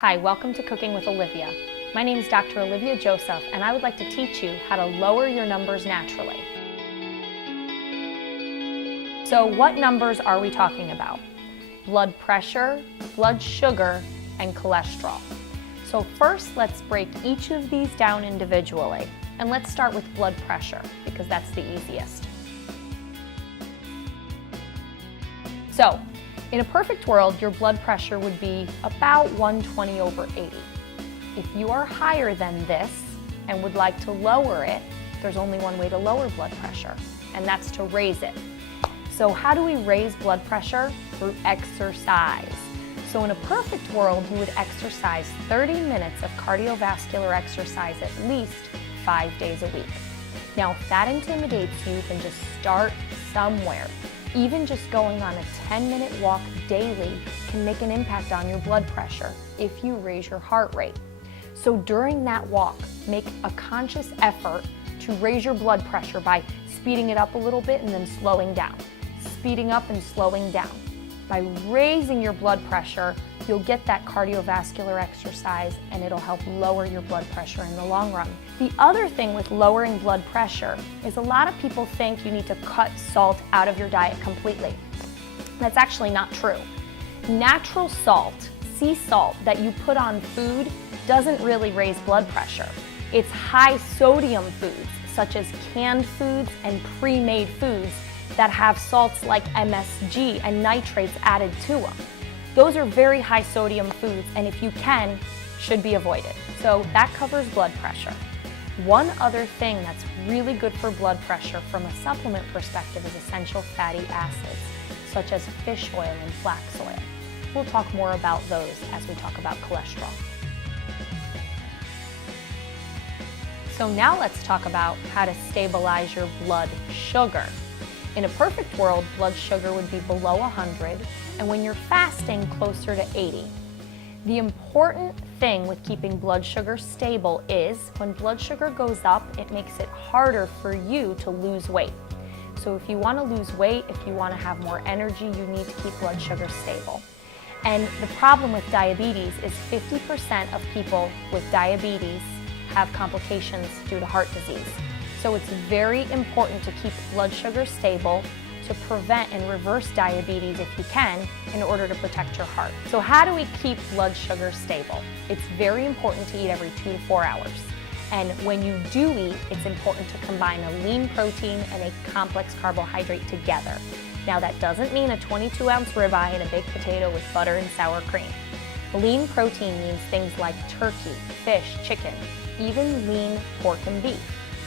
Hi, welcome to Cooking with Olivia. My name is Dr. Olivia Joseph, and I would like to teach you how to lower your numbers naturally. So what numbers are we talking about? Blood pressure, blood sugar, and cholesterol. So first, let's break each of these down individually. And let's start with blood pressure, because that's the easiest. So, in a perfect world, your blood pressure would be about 120/80. If you are higher than this and would like to lower it, there's only one way to lower blood pressure, and that's to raise it. So how do we raise blood pressure? Through exercise. So in a perfect world, you would exercise 30 minutes of cardiovascular exercise at least 5 days a week. Now, if that intimidates you, then just start somewhere. Even just going on a 10-minute walk daily can make an impact on your blood pressure if you raise your heart rate. So during that walk, make a conscious effort to raise your blood pressure by speeding it up a little bit and then slowing down. Speeding up and slowing down. By raising your blood pressure, you'll get that cardiovascular exercise and it'll help lower your blood pressure in the long run. The other thing with lowering blood pressure is a lot of people think you need to cut salt out of your diet completely. That's actually not true. Natural salt, sea salt that you put on food doesn't really raise blood pressure. It's high sodium foods, such as canned foods and pre-made foods that have salts like MSG and nitrates added to them. Those are very high sodium foods, and if you can, should be avoided. So that covers blood pressure. One other thing that's really good for blood pressure from a supplement perspective is essential fatty acids, such as fish oil and flax oil. We'll talk more about those as we talk about cholesterol. So now let's talk about how to stabilize your blood sugar. In a perfect world, blood sugar would be below 100, and when you're fasting, closer to 80. The important thing with keeping blood sugar stable is when blood sugar goes up, it makes it harder for you to lose weight. So if you want to lose weight, if you want to have more energy, you need to keep blood sugar stable. And the problem with diabetes is 50% of people with diabetes have complications due to heart disease. So it's very important to keep blood sugar stable to prevent and reverse diabetes if you can in order to protect your heart. So how do we keep blood sugar stable? It's very important to eat every 2 to 4 hours. And when you do eat, it's important to combine a lean protein and a complex carbohydrate together. Now that doesn't mean a 22-ounce ribeye and a baked potato with butter and sour cream. Lean protein means things like turkey, fish, chicken, even lean pork and beef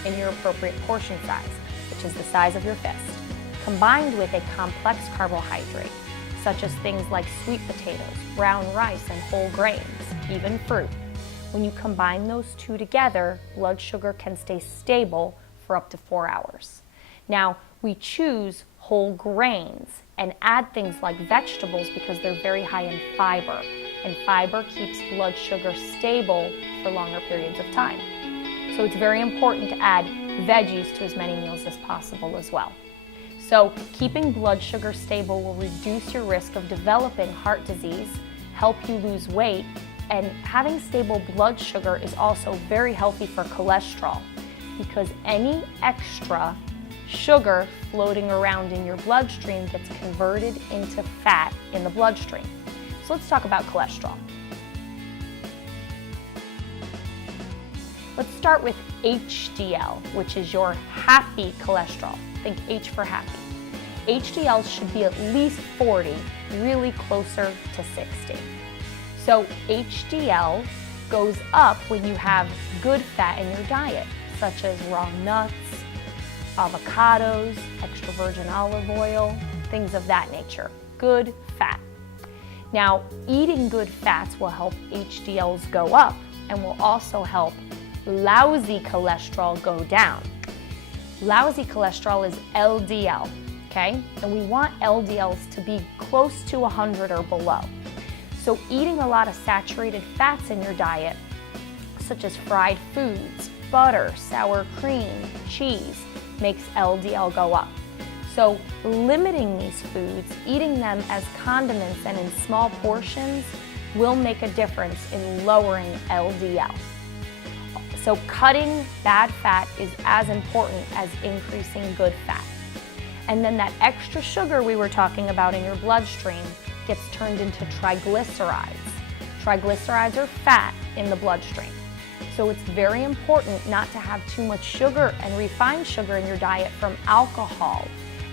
in your appropriate portion size, which is the size of your fist, combined with a complex carbohydrate, such as things like sweet potatoes, brown rice, and whole grains, even fruit. When you combine those two together, blood sugar can stay stable for up to 4 hours. Now, we choose whole grains and add things like vegetables because they're very high in fiber, and fiber keeps blood sugar stable for longer periods of time. So it's very important to add veggies to as many meals as possible as well. So keeping blood sugar stable will reduce your risk of developing heart disease, help you lose weight, and having stable blood sugar is also very healthy for cholesterol because any extra sugar floating around in your bloodstream gets converted into fat in the bloodstream. So let's talk about cholesterol. Let's start with HDL, which is your happy cholesterol. Think H for happy. HDL should be at least 40, really closer to 60. So HDL goes up when you have good fat in your diet, such as raw nuts, avocados, extra virgin olive oil, things of that nature. Good fat. Now, eating good fats will help HDLs go up and will also help lousy cholesterol go down. Lousy cholesterol is LDL, okay? And we want LDLs to be close to 100 or below. So eating a lot of saturated fats in your diet, such as fried foods, butter, sour cream, cheese, makes LDL go up. So limiting these foods, eating them as condiments and in small portions, will make a difference in lowering LDL. So cutting bad fat is as important as increasing good fat. And then that extra sugar we were talking about in your bloodstream gets turned into triglycerides. Triglycerides are fat in the bloodstream. So it's very important not to have too much sugar and refined sugar in your diet from alcohol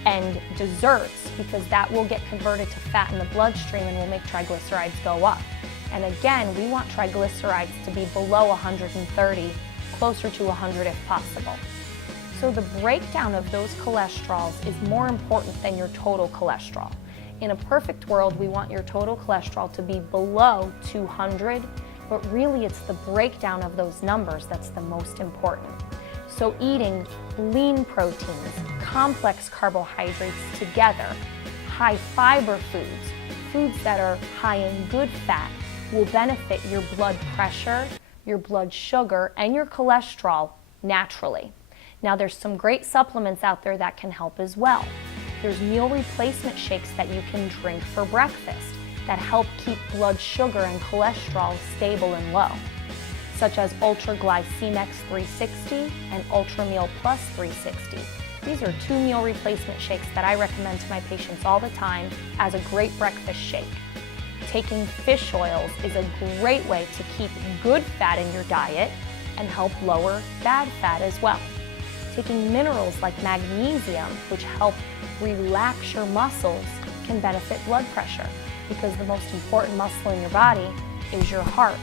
and desserts, because that will get converted to fat in the bloodstream and will make triglycerides go up. And again, we want triglycerides to be below 130, closer to 100 if possible. So the breakdown of those cholesterols is more important than your total cholesterol. In a perfect world, we want your total cholesterol to be below 200, but really it's the breakdown of those numbers that's the most important. So eating lean proteins, complex carbohydrates together, high fiber foods, foods that are high in good fat will benefit your blood pressure, your blood sugar, and your cholesterol naturally. Now there's some great supplements out there that can help as well. There's meal replacement shakes that you can drink for breakfast that help keep blood sugar and cholesterol stable and low, such as Ultra Glycemex 360 and Ultra Meal Plus 360. These are 2 meal replacement shakes that I recommend to my patients all the time as a great breakfast shake. Taking fish oils is a great way to keep good fat in your diet and help lower bad fat as well. Taking minerals like magnesium, which help relax your muscles, can benefit blood pressure, because the most important muscle in your body is your heart.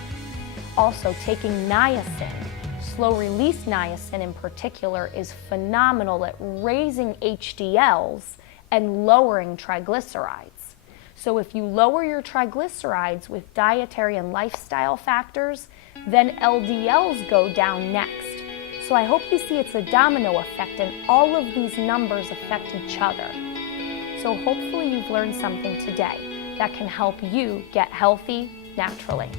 Also, taking niacin, slow-release niacin in particular, is phenomenal at raising HDLs and lowering triglycerides. So if you lower your triglycerides with dietary and lifestyle factors, then LDLs go down next. So I hope you see it's a domino effect and all of these numbers affect each other. So hopefully you've learned something today that can help you get healthy naturally.